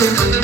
you.